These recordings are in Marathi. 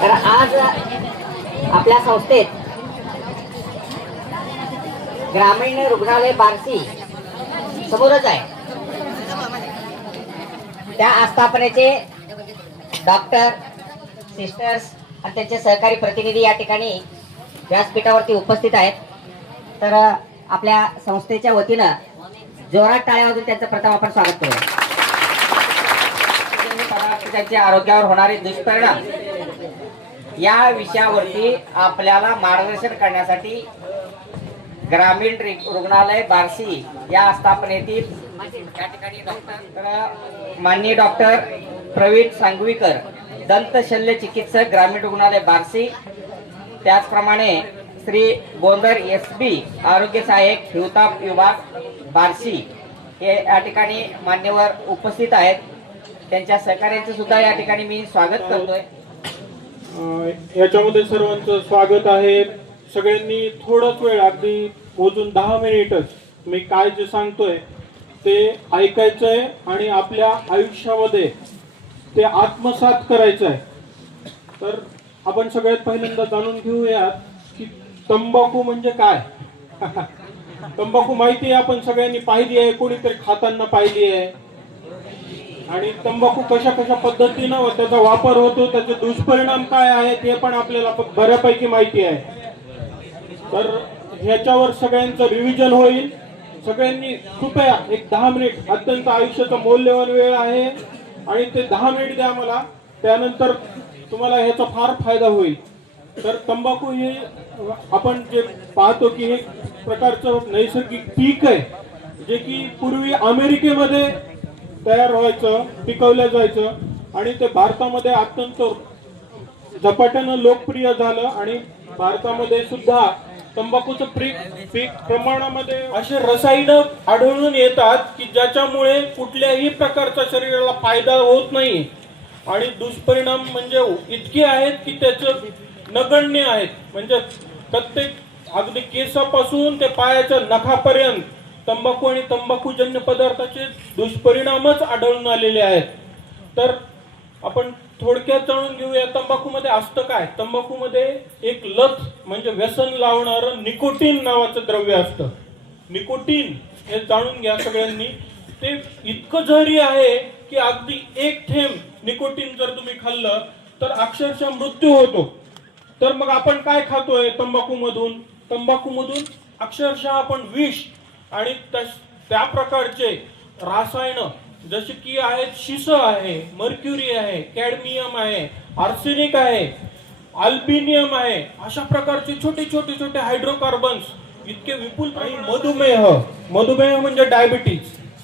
तर आज आपल्या संस्थेत ग्रामीण रुग्णालय बार्शी समोरच आहे, त्या आस्थापनेचे डॉक्टर, सिस्टर्स आणि त्यांचे सहकारी प्रतिनिधी या ठिकाणी व्यासपीठावरती उपस्थित आहेत. तर आपल्या संस्थेच्या वतीनं जोरात टाळ्या वाजवून त्यांचं प्रथम आपण स्वागत करूया. त्यांच्या आरोग्यावर होणारे दुष्परिणाम या विषयावरती आपल्याला मार्गदर्शन करण्यासाठी ग्रामीण रुग्णालय बार्शी या आस्थापनेतील या ठिकाणी डॉक्टर माननीय डॉक्टर प्रवीण सांगवीकर, दंत शल्य चिकित्सक, ग्रामीण रुग्णालय बार्शी, त्याचप्रमाणे श्री गोंदर SB आरोग्य सहाय्यक, हिवताप विभाग बार्शी हे या ठिकाणी मान्यवर उपस्थित आहेत. त्यांच्या सहकार्याचे सुद्धा या ठिकाणी मी स्वागत करतोय. याच्यामध्ये सर्वांचं स्वागत आहे. सगळ्यांनी थोडाच वेळ, अगदी मोजून 10 मिनिटच मी काय जे सांगतोय ते ऐकायचंय आणि आपल्या आयुष्यामध्ये ते आत्मसात करायचं आहे. तर आपण सगळ्यात पहिल्यांदा जाणून घेऊयात की तंबाखू म्हणजे काय. तंबाखू माहिती आहे, आपण सगळ्यांनी पाहिली आहे, कोणीतरी खाताना पाहिली आहे. आणि तंबाखू कशा कशा पद्धतीनं त्याचा वापर होतो, त्याचे दुष्परिणाम काय आहेत हे पण आपल्याला बऱ्यापैकी माहिती आहे. तर ह्याच्यावर सगळ्यांचं रिव्हिजन होईल. सगळ्यांनी कृपया एक 10 मिनिट, अत्यंत आयुष्याचा मौल्यवान वेळ आहे आणि ते 10 मिनिट द्या मला, त्यानंतर तुम्हाला ह्याचा फार फायदा होईल. तर तंबाखू हे आपण जे पाहतो की हे प्रकारचं नैसर्गिक पीक आहे, जे की पूर्वी अमेरिकेमध्ये तयार व्हायचं, पिकवलं जायचं आणि ते भारतामध्ये अत्यंत झपाट्यानं लोकप्रिय झालं. आणि भारतामध्ये सुद्धा तंबाखूचं पीक प्रमाणामध्ये असे रसायनं आढळून येतात की ज्याच्यामुळे कुठल्याही प्रकारचा शरीराला फायदा होत नाही आणि दुष्परिणाम म्हणजे इतके आहेत की त्याचं नगण्य आहेत. म्हणजे प्रत्येक अगदी केसापासून ते पायाच्या नखापर्यंत तंबाखू आणि तंबाखूजन्य पदार्थाचे दुष्परिणामच आढळून आलेले आहेत. तर आपण थोडक्यात जाणून घेऊया तंबाखूमध्ये असतं काय. तंबाखूमध्ये एक लत म्हणजे व्यसन लावणारं निकोटीन नावाचं द्रव्य असतं. निकोटीन हे जाणून घ्या सगळ्यांनी. ते इतकं जहरी आहे की अगदी एक थेंब निकोटीन जर तुम्ही खाल्लं तर अक्षरशः मृत्यू होतो. तर मग आपण काय खातोय तंबाखूमधून? तंबाखूमधून अक्षरशः आपण विष आणि त्या प्रकारचे रासायन जसे की आहेत, शिस आहे, मर्क्युरी आहे, कॅडमियम आहे, आर्सेनिक आहे, अल्बिनियम आहे, अशा प्रकारचे छोटे छोटे छोटे हायड्रोकार्बन्स इतके विपुल. आणि मधुमेह म्हणजे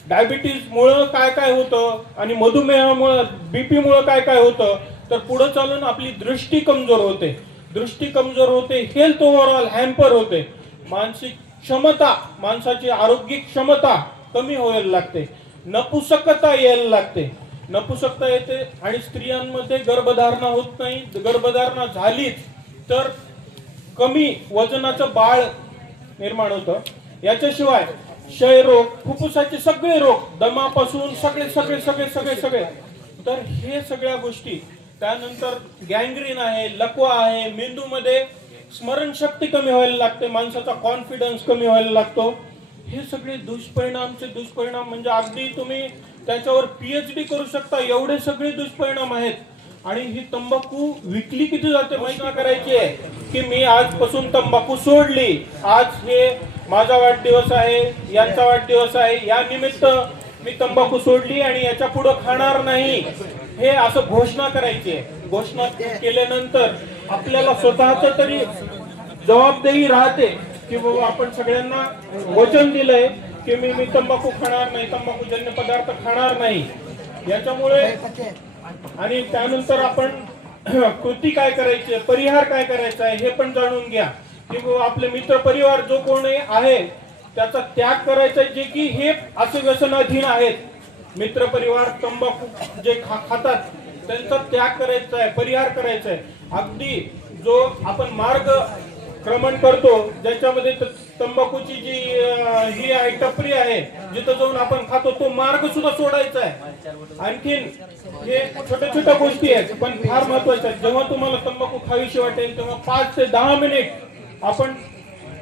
डायबिटीज मुळे काय काय होतं आणि मधुमेहामुळे बीपी मुळे काय काय होतं, तर पुढे चालून आपली दृष्टी कमजोर होते, हेल्थ ओव्हरऑल हॅम्पर होते, मानसिक क्षमता, माणसाची आरोग्यिक क्षमता कमी व्हायला लागते, नपुसकता यायला लागते, नपुसकता येते आणि स्त्रियांमध्ये गर्भधारणा होत नाही. गर्भधारणा झालीच तर कमी वजनाचं बाळ निर्माण होतं. याच्याशिवाय क्षयरोग, फुफ्फुसाचे सगळे रोग, दमापासून सगळे. तर हे सगळ्या गोष्टी. त्यानंतर गँग्रीन आहे, लकवा आहे, मेंदूमध्ये स्मरणशक्ती कमी व्हायला लागते, माणसाचा कॉन्फिडन्स कमी व्हायला लागतो. हे सगळे दुष्परिणाम म्हणजे अगदी तुम्ही त्याच्यावर PhD करू शकता, एवढे सगळे दुष्परिणाम आहेत. आणि ही तंबाखू विकली किती जाते माहिती करायची आहे की मी आजपासून तंबाखू सोडली, आज हे माझा वाढदिवस आहे, यांचा वाढदिवस आहे, या निमित्त मी तंबाखू सोडली आणि याच्या पुढे खाणार नाही, हे असं घोषणा करायची आहे. घोषणा केल्यानंतर आपल्याला स्वतःच तरी जबाबदारी राहते की बाबा आपण सगळ्यांना वचन दिलंय की मी तंबाखू खाणार नाही, तंबाखूजन्य पदार्थ खाणार नाही. याच्यामुळे आणि त्यानंतर आपण कृती काय करायची, परिहार काय करायचा आहे हे पण जाणून घ्या की बाबा आपले मित्र परिवार जो कोणी आहे त्याचा त्याग करायचा, जे की हे असे व्यसनाधीन आहेत. मित्र परिवार तंबाखू जे खातात त्यांचा त्याग करायचा आहे, परिहार करायचा आहे. अगदी जो आपण मार्ग क्रमण करतो ज्याच्यामध्ये तंबाखूची जी ही आहे टपरी आहे जिथं जाऊन आपण खातो तो मार्ग सुद्धा सोडायचा आहे. आणखीन हे छोट्या छोट्या गोष्टी आहेत पण फार महत्वाच्या आहेत. जेव्हा तुम्हाला तंबाखू खावीशी वाटेल तेव्हा 5 ते 10 मिनिट आपण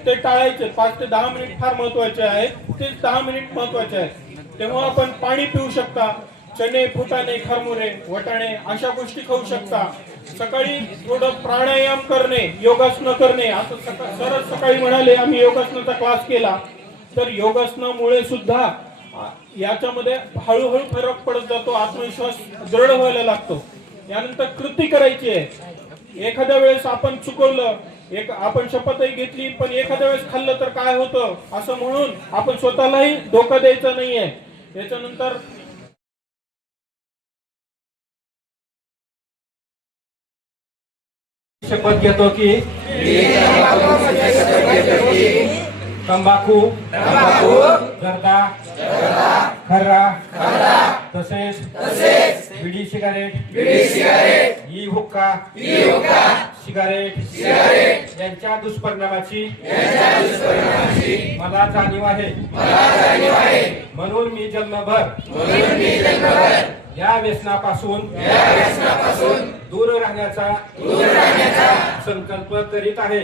ते टाळायचे. 5 ते 10 मिनिट फार महत्वाचे आहेत. ते 10 मिनिट महत्वाचे आहेत. तेव्हा आपण पाणी पिऊ शकता. चणे, फुटाणे, खरमुरे, वटाणे अशा गोष्टी खाऊ शकता. सकाळी थोडं प्राणायाम करणे, योगासनं करणे. आता सरळ सकाळी म्हणाले आम्ही योगासनाचा क्लास केला तर योगासनामुळे सुद्धा याच्यामध्ये हळूहळू फरक पडत जातो. आत्मविश्वास दृढ व्हायला लागतो. यानंतर कृती करायची आहे. एखाद्या वेळेस आपण चुकवलं, आपण शपथही घेतली पण एखाद्या वेळेस खाल्लं तर काय होतं असं म्हणून आपण स्वतःलाही धोका द्यायचा नाहीये. याच्यानंतर शपथ घेतो की तंबाखू जर्दा खर्रा तसेच बिडी सिगारेट ई हुक्का सिगारेट यांच्या दुष्परिणामाची मला जाणीव आहे. म्हणून मी जन्मभर या व्यसनापासून दूर राहण्याचा संकल्प करीत आहे.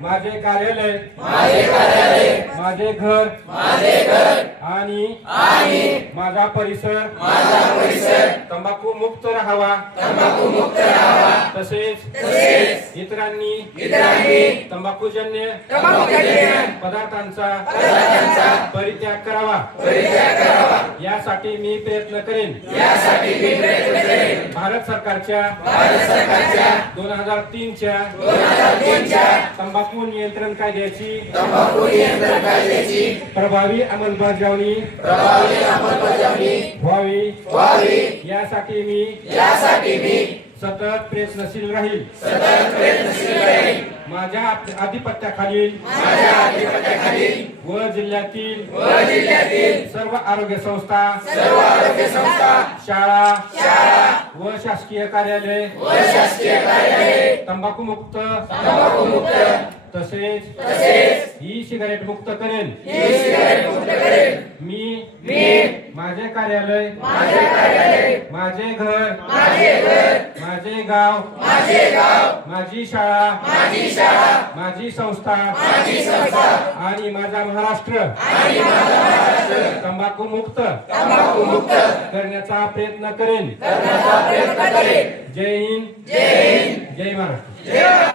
माझे कार्यालय, माझे घर आणि माझा परिसर तंबाखू मुक्त राहावा. तसेच इतरांनी तंबाखूजन्य पदार्थांचा परित्याग करावा. यासाठी मी प्रयत्न करेन. भारत सरकारच्या 2003 च्या तंबाखू नियंत्रण कायद्याची प्रभावी अंमलबजावणी व्हावी यासाठी मी सतत प्रयत्नशील राहील. माझ्या आधिपत्याखालील व जिल्ह्यातील सर्व आरोग्य संस्था, शाळा व शासकीय कार्यालय तंबाखू मुक्त तसेच ई सिगारेट मुक्त करेन. मी माझे कार्यालय, माझे घर, माझे गाव, माझी शाळा, माझी संस्था आणि माझा महाराष्ट्र तंबाखू मुक्त करण्याचा प्रयत्न करेन. जय हिंद, जय महाराष्ट्र.